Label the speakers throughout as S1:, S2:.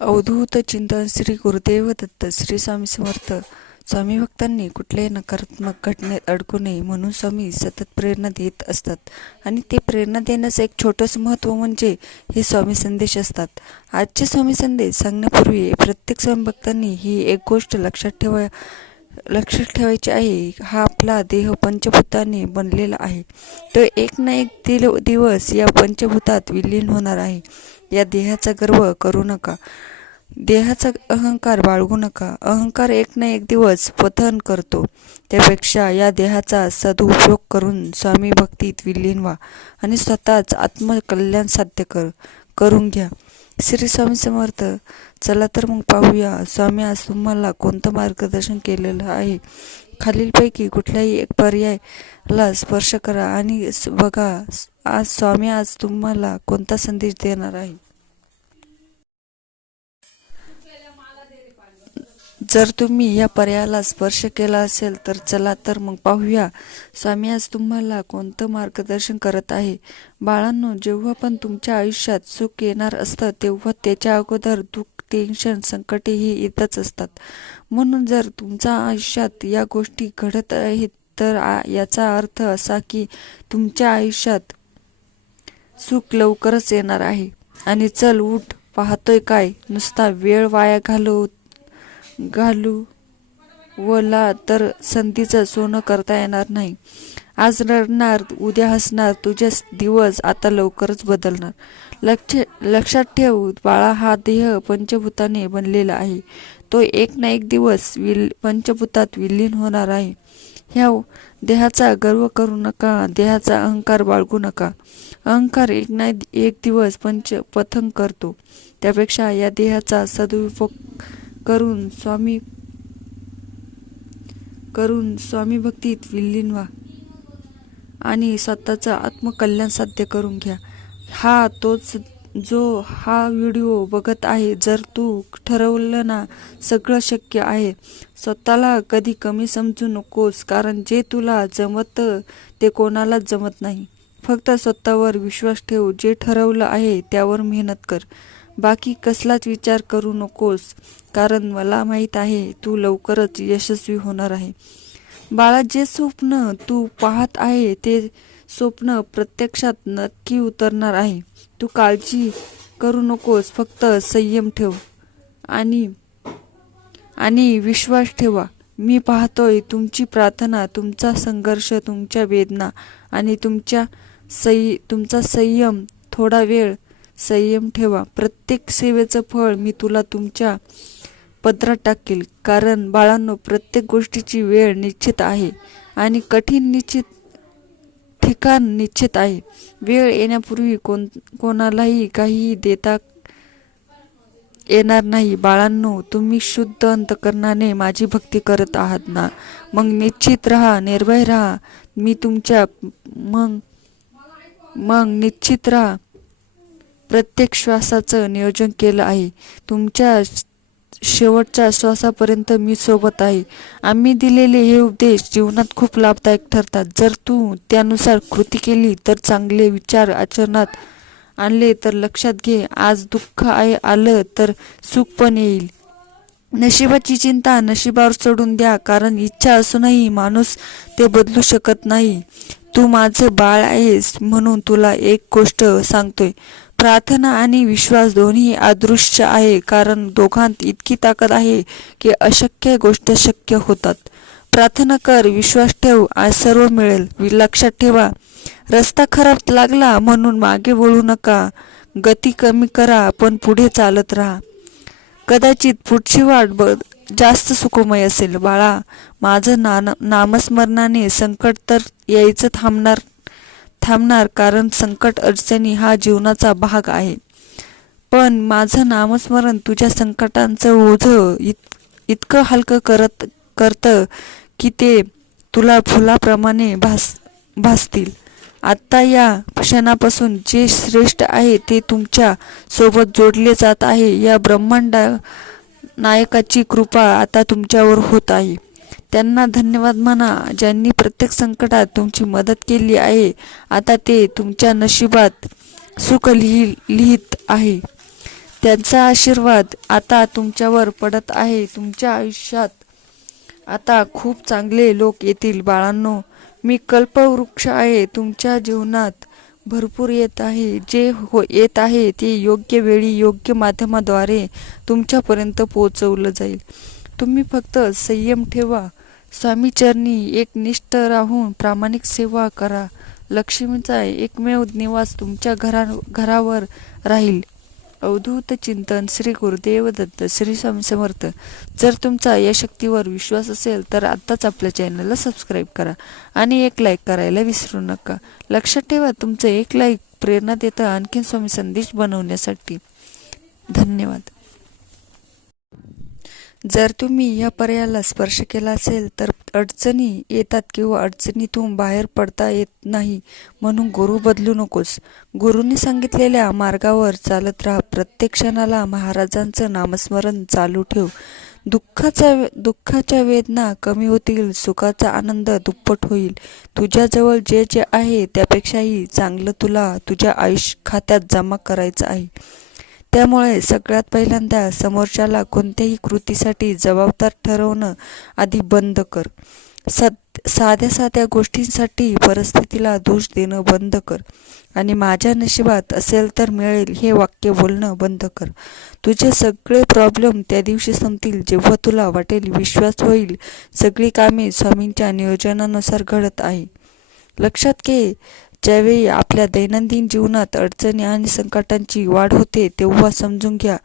S1: अवधूत चिंतन श्री गुरुदेव दत्त श्री स्वामी समर्थ स्वामी भक्तांनी कुठल्याही नकारात्मक घटनेत अडकू नये म्हणून स्वामी सतत प्रेरणा देत असतात. आणि ते प्रेरणा देण्याचं एक छोटंसं महत्त्व म्हणजे हे स्वामी संदेश असतात. आजचे स्वामी संदेश सांगण्यापूर्वी प्रत्येक स्वामी भक्तांनी ही एक गोष्ट लक्षात ठेवा लक्षात ठेवायची आहे. हा आपला देह पंचभूताने बनलेला आहे. तो एक ना एक दिल दिवस या पंचभूतात विलीन होणार आहे. या देहाचा गर्व करू नका. देहाचा अहंकार बाळगू नका. अहंकार एक ना एक दिवस पतन करतो. त्यापेक्षा या देहाचा सदुपयोग करून स्वामी भक्तीत विलीन व्हा आणि स्वतःच आत्मकल्याण साध्य कर करून घ्या. श्री स्वामी समर्थ चला तर मग पाहूया. स्वामी आज तुम्हाला कोणतं मार्गदर्शन केलेलं आहे? खालीलपैकी कुठल्याही एक पर्यायला स्पर्श करा आणि बघा. आज स्वामी आज तुम्हाला कोणता संदेश देणार आहे? जर तुम्ही या पर्यायाला स्पर्श केला असेल तर चला तर मग पाहूया. स्वामी आज तुम्हाला कोणतं मार्गदर्शन करत आहे? बाळांनो जेव्हा पण तुमच्या आयुष्यात सुख येणार असतं तेव्हा त्याच्या अगोदर दुःख टेन्शन संकटे ही येतच असतात. म्हणून जर तुमच्या आयुष्यात या गोष्टी घडत आहेत तर याचा अर्थ असा की तुमच्या आयुष्यात सुख लवकरच येणार आहे. आणि चल उठ पाहतोय काय? नुसता वेळ वाया घालवत घालू वला तर संधीचं सोनं करता येणार नाही. आज रडणार उद्या हसणार तुझे दिवस आता लवकरच बदलणार. लक्ष लक्षात ठेव बाळा हा देह पंचभूताने बनलेला आहे. तो एक ना एक दिवस विल पंचभूतात विलीन होणार आहे. ह्या देहाचा गर्व करू नका देहाचा अहंकार बाळगू नका. अहंकार एक ना एक दिवस पंच पथन करतो. त्यापेक्षा या देहाचा सदुपयोग करून स्वामी करून स्वामी भक्तीत विलीन व्हा आणि स्वतःचं आत्मकल्याण साध्य करून घ्या. हा तोच जो हा व्हिडिओ बघत आहे जर तू ठरवलं ना सगळं शक्य आहे. स्वतःला कधी कमी समजू नकोस कारण जे तुला जमत ते कोणालाच जमत नाही. फक्त स्वतःवर विश्वास ठेव जे ठरवलं आहे त्यावर मेहनत कर. बाकी कसलाच विचार करू नकोस कारण मला माहीत आहे तू लवकरच यशस्वी होणार आहे. बाळा जे स्वप्न तू पाहत आहे ते स्वप्न प्रत्यक्षात नक्की उतरणार आहे. तू काळजी करू नकोस फक्त संयम ठेव आणि आणि विश्वास ठेवा. मी पाहतोय तुमची प्रार्थना तुमचा संघर्ष तुमच्या वेदना आणि तुमच्या संय तुमचा संयम थोडा वेळ संयम ठेवा. प्रत्येक सेवेचं फळ मी तुला तुमच्या पदरात टाकेल. कारण बाळांनो प्रत्येक गोष्टीची वेळ निश्चित आहे आणि कठीण निश्चित ठिकाण निश्चित आहे. वेळ येण्यापूर्वी कोण कोणालाही काहीही देता येणार नाही. बाळांनो तुम्ही शुद्ध अंतकरणाने माझी भक्ती करत आहात ना? मग निश्चित राहा निर्भय राहा. मी तुमच्या मग मग निश्चित राहा. प्रत्येक श्वासाचं नियोजन केलं आहे. तुमच्या शेवटच्या श्वासापर्यंत मी सोबत आहे. आम्ही दिलेले हे उपदेश जीवनात खूप लाभदायक ठरतात. जर तू त्यानुसार कृती केली तर चांगले विचार आचरणात आणले तर लक्षात घे आज दुःख आहे आलं तर सुख पण येईल. नशिबाची चिंता नशिबावर सोडून द्या कारण इच्छा असूनही माणूस ते बदलू शकत नाही. तू माझं बाळ आहेस म्हणून तुला एक गोष्ट सांगतोय. प्रार्थना आणि विश्वास दोन्ही अदृश्य आहे कारण दोघांत इतकी ताकद आहे की अशक्य गोष्ट शक्य होतात. प्रार्थना कर विश्वास ठेव आज सर्व मिळेल. लक्षात ठेवा रस्ता खराब लागला म्हणून मागे वळू नका. गती कमी करा पण पुढे चालत राहा. कदाचित पुढची वाट ब जास्त सुखमय असेल. बाळा माझं ना नामस्मरणाने संकट तर यायचं थांबणार थांबणार कारण संकट अडचणी हा जीवनाचा भाग आहे. पण माझं नामस्मरण तुझ्या संकटांचं ओझं इत इतकं हलकं करत करतं की ते तुला फुलाप्रमाणे भास भासतील. आत्ता या क्षणापासून जे श्रेष्ठ आहे ते तुमच्यासोबत जोडले जात आहे. या ब्रह्मांड नायकाची कृपा आता तुमच्यावर होत आहे. त्यांना धन्यवाद म्हणा ज्यांनी प्रत्येक संकटात तुमची मदत केली आहे. आता ते तुमच्या नशिबात सुख लिहि लिहित आहे. त्यांचा आशीर्वाद आता तुमच्यावर पडत आहे. तुमच्या आयुष्यात आता खूप चांगले लोक येतील. बाळांनो मी कल्पवृक्ष आहे. तुमच्या जीवनात भरपूर येत आहे. जे हो येत आहे ते योग्य वेळी योग्य माध्यमाद्वारे तुमच्यापर्यंत पोहोचवलं जाईल. तुम्ही फक्त संयम ठेवा. स्वामीचरणी एक निष्ठ राहून प्रामाणिक सेवा करा. लक्ष्मीचा एकमेव निवास तुमच्या घरा घरावर राहील. अवधूत चिंतन श्री गुरुदेव दत्त श्री स्वामी समर्थ. जर तुमचा या शक्तीवर विश्वास असेल तर आत्ताच आपल्या चॅनलला सबस्क्राईब करा आणि एक लाईक करायला विसरू नका. लक्षात ठेवा तुमचं एक लाईक प्रेरणा देतं आणखीन स्वामी संदेश बनवण्यासाठी. धन्यवाद. जर तुम्ही या पर्यायाला स्पर्श केला असेल तर अडचणी येतात किंवा अडचणीतून बाहेर पडता येत नाही म्हणून गुरु बदलू नकोस. गुरुने सांगितलेल्या मार्गावर चालत राहा. प्रत्येक क्षणाला महाराजांचं नामस्मरण चालू ठेव. दुःखाचा दुःखाच्या वेदना कमी होतील सुखाचा आनंद दुप्पट होईल. तुझ्याजवळ जे जे आहे त्यापेक्षाही चांगलं तुला तुझ्या आयुष्य खात्यात जमा करायचं आहे. त्यामुळे सगळ्यात पहिल्यांदा समोरच्याला कोणत्याही कृतीसाठी जबाबदार ठरवणं आधी बंद कर. सद साध्या साध्या गोष्टींसाठी परिस्थितीला दोष देणं बंद कर. आणि माझ्या नशिबात असेल तर मिळेल हे वाक्य बोलणं बंद कर. तुझे सगळे प्रॉब्लेम त्या दिवशी संपतील जेव्हा तुला वाटेल विश्वास होईल. सगळी कामे स्वामींच्या नियोजनानुसार घडत आहे. लक्षात घे ज्यावेळी आपल्या दैनंदिन जीवनात अडचणी आणि संकटांची वाढ होते तेव्हा समजून घ्या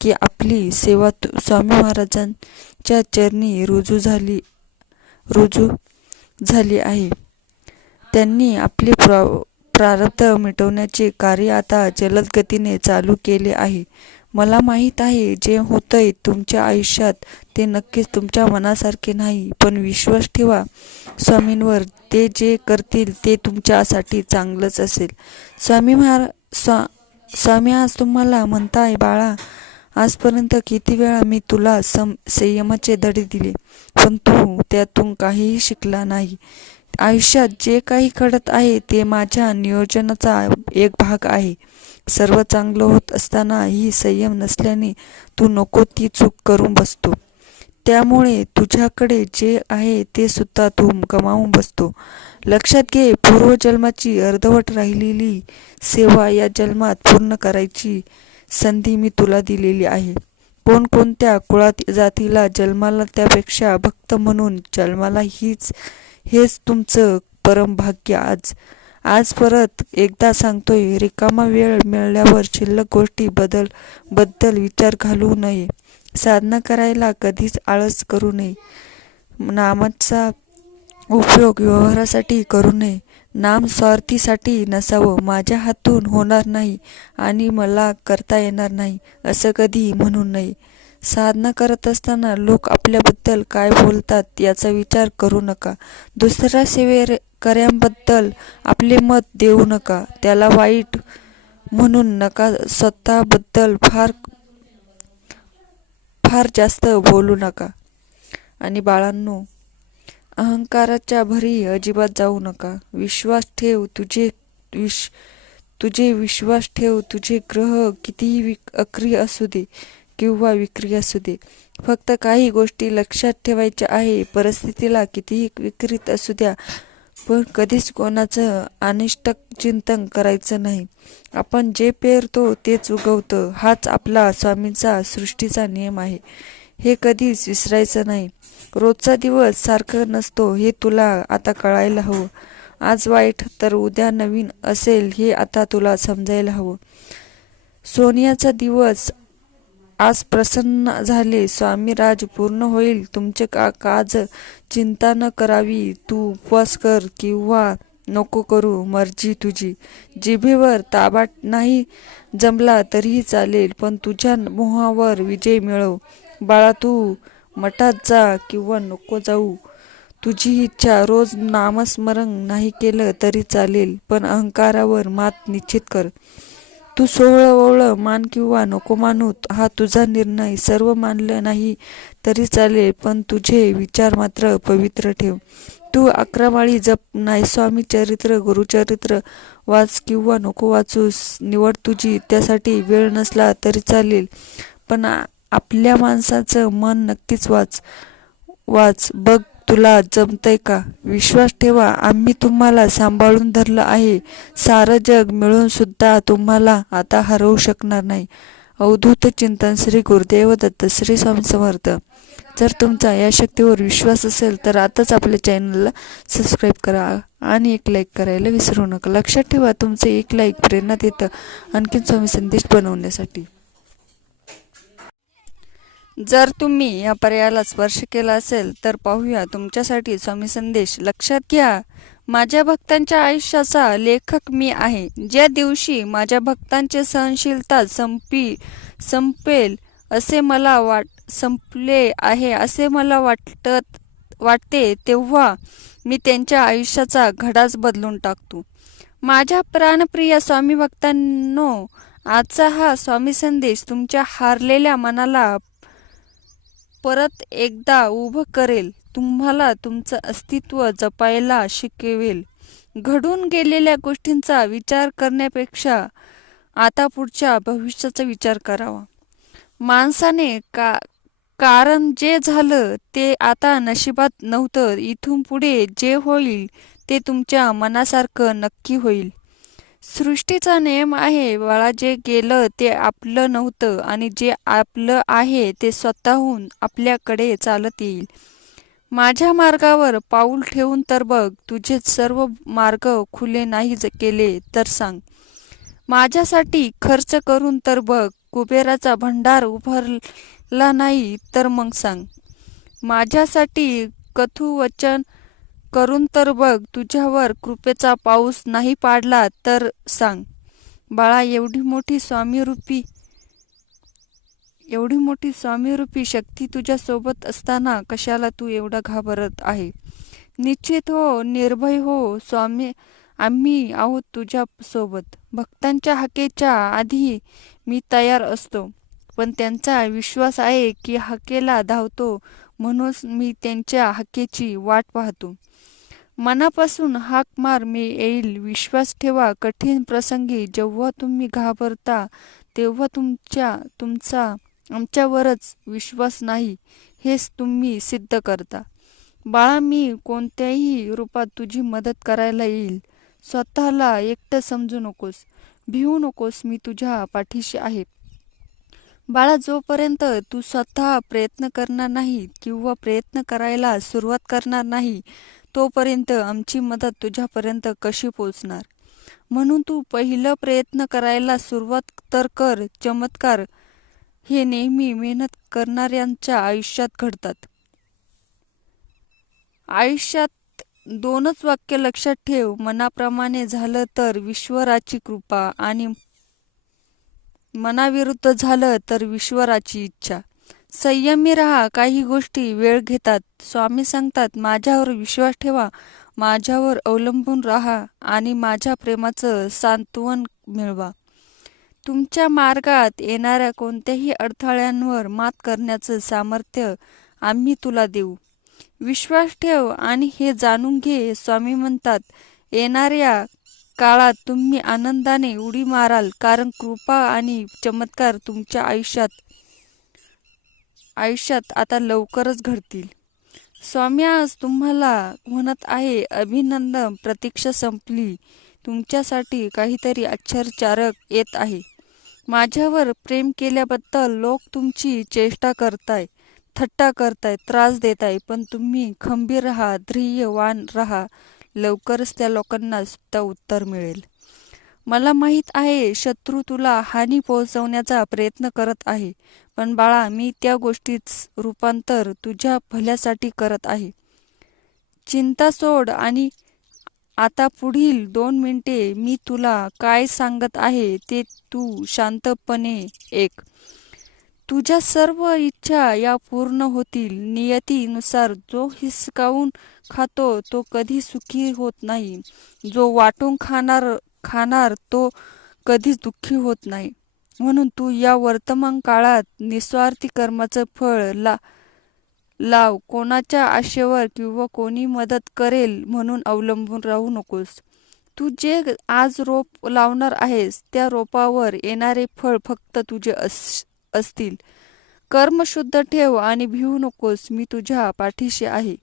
S1: की आपली सेवा तु- स्वामी महाराजांच्या चरणी रुजू झाली रुजू झाली आहे. त्यांनी आपले प्रा प्रारब्ध मिटवण्याचे कार्य आता जलद गतीने चालू केले आहे. मला माहीत आहे जे होतंय तुमच्या आयुष्यात ते नक्कीच तुमच्या मनासारखे नाही पण विश्वास ठेवा. स्वामींवर ते जे करतील ते तुमच्यासाठी चांगलंच असेल. स्वामी महारा स्वा स्वामी आज तुम्हाला म्हणताय बाळा आजपर्यंत किती वेळा मी तुला सम संयमाचे धडे दिले पण तू त्यातून काहीही शिकला नाही. आयुष्यात जे काही घडत आहे ते माझ्या नियोजनाचा एक भाग आहे. सर्व चांगलं होत असताना ही संयम नसल्याने तू नको ती चूक करून बसतो. त्यामुळे तुझ्याकडे जे आहे ते सुद्धा तू गमावून बसतो. लक्षात घे पूर्वजन्माची अर्धवट राहिलेली सेवा या जन्मात पूर्ण करायची संधी मी तुला दिलेली आहे. कोणकोणत्या कुळात जातीला जन्माला त्यापेक्षा भक्त म्हणून जन्माला हीच हेच तुमचं परमभाग्य आज. आज परत एकदा सांगतोय रिकामा वेळ मिळाल्यावर शिल्लक गोष्टी बदलबद्दल विचार घालू नये. साधना करायला कधीच आळस करू नये. नामाचा उपयोग व्यवहारासाठी करू नये. नाम स्वार्थीसाठी नसावं. माझ्या हातून होणार नाही आणि मला करता येणार नाही असं कधी म्हणू नये. साधना करत असताना लोक आपल्याबद्दल काय बोलतात याचा विचार करू नका. दुसऱ्या सेवे कर्यांबद्दल आपले मत देऊ नका. त्याला वाईट म्हणून नका स्वतःबद्दल फार फार जास्त बोलू नका. आणि बाळांनो अहंकाराच्या भरी अजिबात जाऊ नका. विश्वास ठेव तुझे विश तुझे विश्वास ठेव तुझे ग्रह कितीही विक अक्रिय असू दे किंवा विक्री असू दे. फक्त काही गोष्टी लक्षात ठेवायच्या आहे. परिस्थितीला कितीही विकृत असू द्या. पण कधीच कोणाचं अनिष्टक चिंतन करायचं नाही. आपण जे पेरतो तेच उगवतं. हाच आपला स्वामींचा सृष्टीचा नियम आहे. हे कधीच विसरायचं नाही. रोजचा दिवस सारखं नसतो हे तुला आता कळायला हवं. आज वाईट तर उद्या नवीन असेल हे आता तुला समजायला हवं. सोनियाचा दिवस आज प्रसन्न झाले. स्वामी राज पूर्ण होईल. तुमचे का काज चिंता न करावी. तू उपवास कर किंवा नको करू मर्जी तुझी. जिभेवर ताबाट नाही जमला तरीही चालेल पण तुझ्या मोहावर विजय मिळव. बाळा तू मठात जा किंवा नको जाऊ. तुझी इच्छा रोज नामस्मरण नाही केलं तरी चालेल पण अहंकारावर मात निश्चित कर. तू सोहळं ओवळं मान किंवा नको मानू हा तुझा निर्णय. सर्व मानलं नाही तरी चालेल पण तुझे विचार मात्र पवित्र ठेव. तू अकरा माळी जप नाही स्वामी चरित्र गुरुचरित्र वाच किंवा नको वाचूस. निवड तुझी त्यासाठी वेळ नसला तरी चालेल पण आपल्या माणसाचं मन नक्कीच वाच वाच. बघ तुला जमतंय का? विश्वास ठेवा आम्ही तुम्हाला सांभाळून धरलं आहे. सारं जग मिळून सुद्धा तुम्हाला आता हरवू शकणार नाही. अवधूत चिंतन श्री गुरुदेव दत्त श्री स्वामी समर्थ. जर तुमचा या शक्तीवर विश्वास असेल तर आताच आपल्या चॅनलला सबस्क्राईब करा आणि एक लाईक करायला विसरू नका. लक्षात ठेवा तुमचे एक लाईक प्रेरणा देतं आणखीन स्वामी संदेश बनवण्यासाठी. जर तुम्ही या पर्यायाला स्पर्श केला असेल तर पाहूया तुमच्यासाठी स्वामी संदेश. लक्षात घ्या माझ्या भक्तांच्या आयुष्याचा लेखक मी आहे. ज्या दिवशी माझ्या भक्तांचे सहनशीलता संपी संपेल असे मला वाट संपले आहे असे मला वाटत वाटते तेव्हा मी त्यांच्या आयुष्याचा घडाच बदलून टाकतो. माझ्या प्राणप्रिय स्वामी भक्तांनो आजचा हा स्वामी संदेश तुमच्या हारलेल्या मनाला परत एकदा उभं करेल तुम्हाला तुमचं अस्तित्व जपायला शिकवेल. घडून गेलेल्या गोष्टींचा विचार करण्यापेक्षा आता पुढच्या भविष्याचा विचार करावा. माणसाने का कारण जे झालं ते आता नशिबात नव्हतं इथून पुढे जे होईल ते तुमच्या मनासारखं नक्की होईल. सृष्टीचा नियम आहे बाळा जे गेलं ते आपलं नव्हतं आणि जे आपलं आहे ते स्वतःहून आपल्याकडे चालत येईल. माझ्या मार्गावर पाऊल ठेवून तर बघ तुझे सर्व मार्ग खुले नाही केले तर सांग. माझ्यासाठी खर्च करून तर बघ कुबेराचा भंडार उभारला नाही तर मग सांग. माझ्यासाठी कथू वचन करून तर बघ तुझ्यावर कृपेचा पाऊस नाही पाडला तर सांग. बाळा एवढी मोठी स्वामीरूपी एवढी मोठी स्वामीरूपी शक्ती तुझ्या सोबत असताना कशाला तू एवढा घाबरत आहे? निश्चित हो निर्भय हो स्वामी आम्ही आहोत तुझ्या सोबत भक्तांच्या हाकेच्या आधी मी तयार असतो. पण त्यांचा विश्वास आहे की हाकेला धावतो म्हणून मी त्यांच्या हाकेची वाट पाहतो. मनापासून हाक मार मी येईल. विश्वास ठेवा. कठीण प्रसंगी जेव्हा तुम्ही घाबरता तेव्हा तुमच्या तुमचा आमच्यावरच विश्वास नाही हेच तुम्ही सिद्ध करता. बाळा मी कोणत्याही रूपात तुझी मदत करायला येईल. स्वतःला एकटं समजू नकोस. भिवू नकोस. मी तुझ्या पाठीशी आहे. बाळा जोपर्यंत तू स्वतः प्रयत्न करणार नाही किंवा प्रयत्न करायला सुरुवात करणार नाही तोपर्यंत आमची मदत तुझ्यापर्यंत कशी पोचणार म्हणून तू पहिलं प्रयत्न करायला सुरुवात तर कर चमत्कार. हे नेहमी मेहनत करणाऱ्यांच्या आयुष्यात घडतात. आयुष्यात दोनच वाक्य लक्षात ठेव. मनाप्रमाणे झालं तर विश्वराची कृपा आणि मनाविरुद्ध झालं तर विश्वराची इच्छा. संयमी राहा काही गोष्टी वेळ घेतात. स्वामी सांगतात माझ्यावर विश्वास ठेवा माझ्यावर अवलंबून राहा आणि माझ्या प्रेमाचं सांत्वन मिळवा. तुमच्या मार्गात येणाऱ्या कोणत्याही अडथळ्यांवर मात करण्याचं सामर्थ्य आम्ही तुला देऊ. विश्वास ठेव आणि हे जाणून घे स्वामी म्हणतात येणाऱ्या काळात तुम्ही आनंदाने उडी माराल कारण कृपा आणि चमत्कार तुमच्या आयुष्यात आयुष्यात आता लवकरच घडतील. स्वामी आज तुम्हाला म्हणत आहे अभिनंदन प्रतीक्षा संपली. तुमच्यासाठी काहीतरी आश्चर्यकारक येत आहे. माझ्यावर प्रेम केल्याबद्दल लोक तुमची चेष्टा करताय थट्टा करताय त्रास देताय पण तुम्ही खंबीर राहा ध्येयवान राहा. लवकरच त्या लोकांना सुद्धा उत्तर मिळेल. मला माहीत आहे शत्रू तुला हानी पोहोचवण्याचा प्रयत्न करत आहे पण बाळा मी त्या गोष्टीच रूपांतर तुझ्या भल्यासाठी करत आहे. चिंता सोड आणि आता पुढील दोन मिनिटे मी तुला काय सांगत आहे ते तू शांतपणे एक तुझ्या सर्व इच्छा या पूर्ण होतील. नियतीनुसार जो हिसकावून खातो तो कधी सुखी होत नाही. जो वाटून खाणार खाणार तो कधीच दुःखी होत नाही. म्हणून तू या वर्तमान काळात निस्वार्थी कर्माचं फळ ला लाव. कोणाच्या आशेवर किंवा कोणी मदत करेल म्हणून अवलंबून राहू नकोस. तू जे आज रोप लावणार आहेस त्या रोपावर येणारे फळ फक्त तुझे अस असतील. कर्म शुद्ध ठेव आणि भिवू नकोस मी तुझ्या पाठीशी आहे.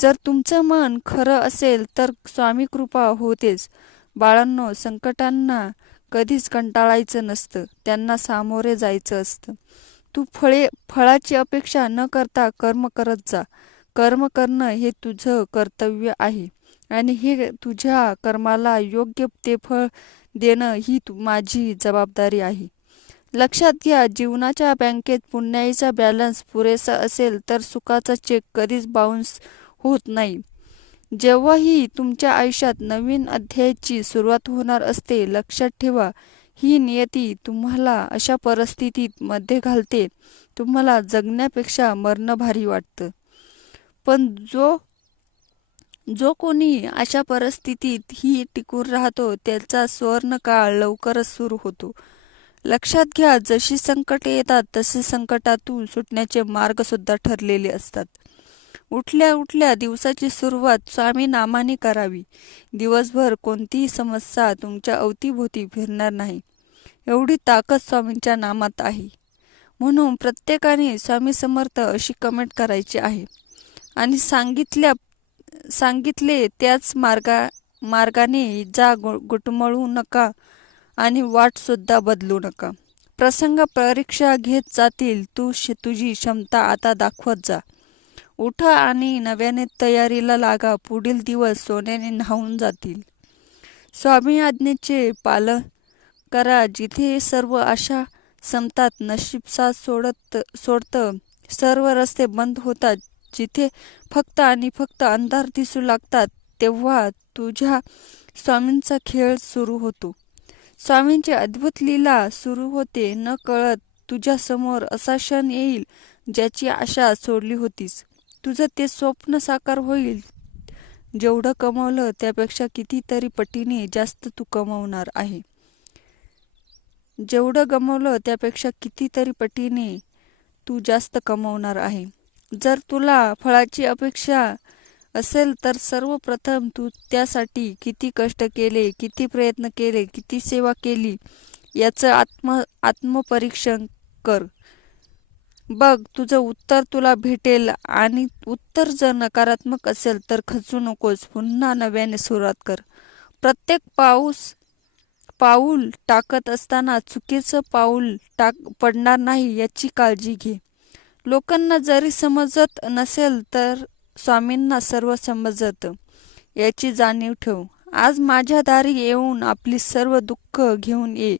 S1: जर तुमचं मन खरं असेल तर स्वामी कृपा होतेच. बाळांनो संकटांना कधीच कंटाळायचं नसतं त्यांना सामोरे जायचं असतं. तू फळे फळाची अपेक्षा न करता कर्म करत जा. कर्म करणं हे तुझं कर्तव्य आहे आणि हे तुझ्या कर्माला योग्य ते फळ देणं ही माझी जबाबदारी आहे. लक्षात घ्या जीवनाच्या बँकेत पुण्याईचा बॅलन्स पुरेसा असेल तर सुखाचा चेक कधीच बाउन्स होत नाही. जेव्हाही तुमच्या आयुष्यात नवीन अध्यायाची सुरुवात होणार असते लक्षात ठेवा ही नियती तुम्हाला अशा परिस्थितीत मध्ये घालते तुम्हाला जगण्यापेक्षा मरणं भारी वाटतं. पण जो जो कोणी अशा परिस्थितीत ही टिकून राहतो त्याचा सुवर्णकाळ लवकरच सुरू होतो. लक्षात घ्या जशी संकटे येतात तसे संकटातून सुटण्याचे मार्ग सुद्धा ठरलेले असतात. उठल्या उठल्या दिवसाची सुरुवात स्वामी नामाने करावी. दिवसभर कोणतीही समस्या तुमच्या अवतीभोवती फिरणार नाही. एवढी ताकद स्वामींच्या नामात आहे. म्हणून प्रत्येकाने स्वामी समर्थ अशी कमेंट करायची आहे. आणि सांगितल्या सांगितले त्याच मार्गा मार्गाने जा गु गुटमळू नका. आणि वाटसुद्धा बदलू नका. प्रसंग परीक्षा घेत जातील तू श तुझी क्षमता आता दाखवत जा. उठा आणि नव्याने तयारीला लागा. पुढील दिवस सोन्याने न्हावून जातील. स्वामी आज्ञेचे पालन करा. जिथे सर्व आशा संपतात नशीब साथ सोडत सोडतं सर्व रस्ते बंद होतात. जिथे फक्त आणि फक्त अंधार दिसू लागतात तेव्हा तुझ्या स्वामींचा खेळ सुरू होतो. स्वामींची अद्भुत लीला सुरू होते न कळत तुझ्या समोर असा क्षण येईल ज्याची आशा सोडली होतीस. तुझं ते स्वप्न साकार होईल. जेवढं कमवलं त्यापेक्षा कितीतरी पटीने जास्त तू कमवणार आहे. जेवढं गमवलं त्यापेक्षा कितीतरी पटीने तू जास्त कमवणार आहे. जर तुला फळाची अपेक्षा असेल तर सर्वप्रथम तू त्यासाठी किती कष्ट केले किती प्रयत्न केले किती सेवा केली याचं आत्म आत्मपरीक्षण कर. बघ तुझं उत्तर तुला भेटेल आणि उत्तर जर नकारात्मक असेल तर खचू नकोस. पुन्हा नव्याने सुरुवात कर. प्रत्येक पाऊस पाऊल टाकत असताना चुकीचं पाऊल टाक पडणार नाही याची काळजी घे. लोकांना जरी समजत नसेल तर स्वामींना सर्व समजतं. याची जाणीव ठेव. आज माझ्या दारी येऊन आपली सर्व दुःख घेऊन ये.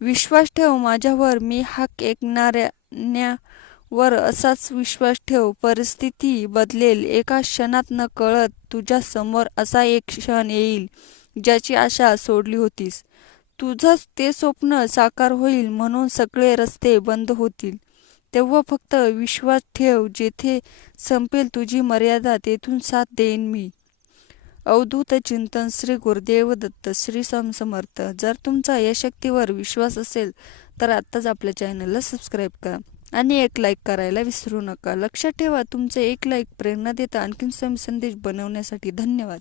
S1: विश्वास ठेव माझ्यावर. मी हाक ऐकणाऱ्यावर असाच विश्वास ठेव. परिस्थिती बदलेल. एका क्षणात न कळत तुझ्या समोर असा एक क्षण येईल ज्याची आशा सोडली होतीस. तुझंच ते स्वप्न साकार होईल म्हणून सगळे रस्ते बंद होतील. तेव्हा फक्त विश्वास ठेव जेथे संपेल तुझी मर्यादा तेथून साथ देईन मी. अवधूत चिंतन श्री गुरुदेव दत्त श्री स्वामी समर्थ. जर तुमचा या शक्तीवर विश्वास असेल तर आत्ताच आपल्या चॅनलला सबस्क्राईब करा आणि एक लाईक करायला विसरू नका. लक्षात ठेवा तुमचे एक लाईक प्रेरणा देता आणखीन स्वयंसंदेश संदेश बनवण्यासाठी धन्यवाद.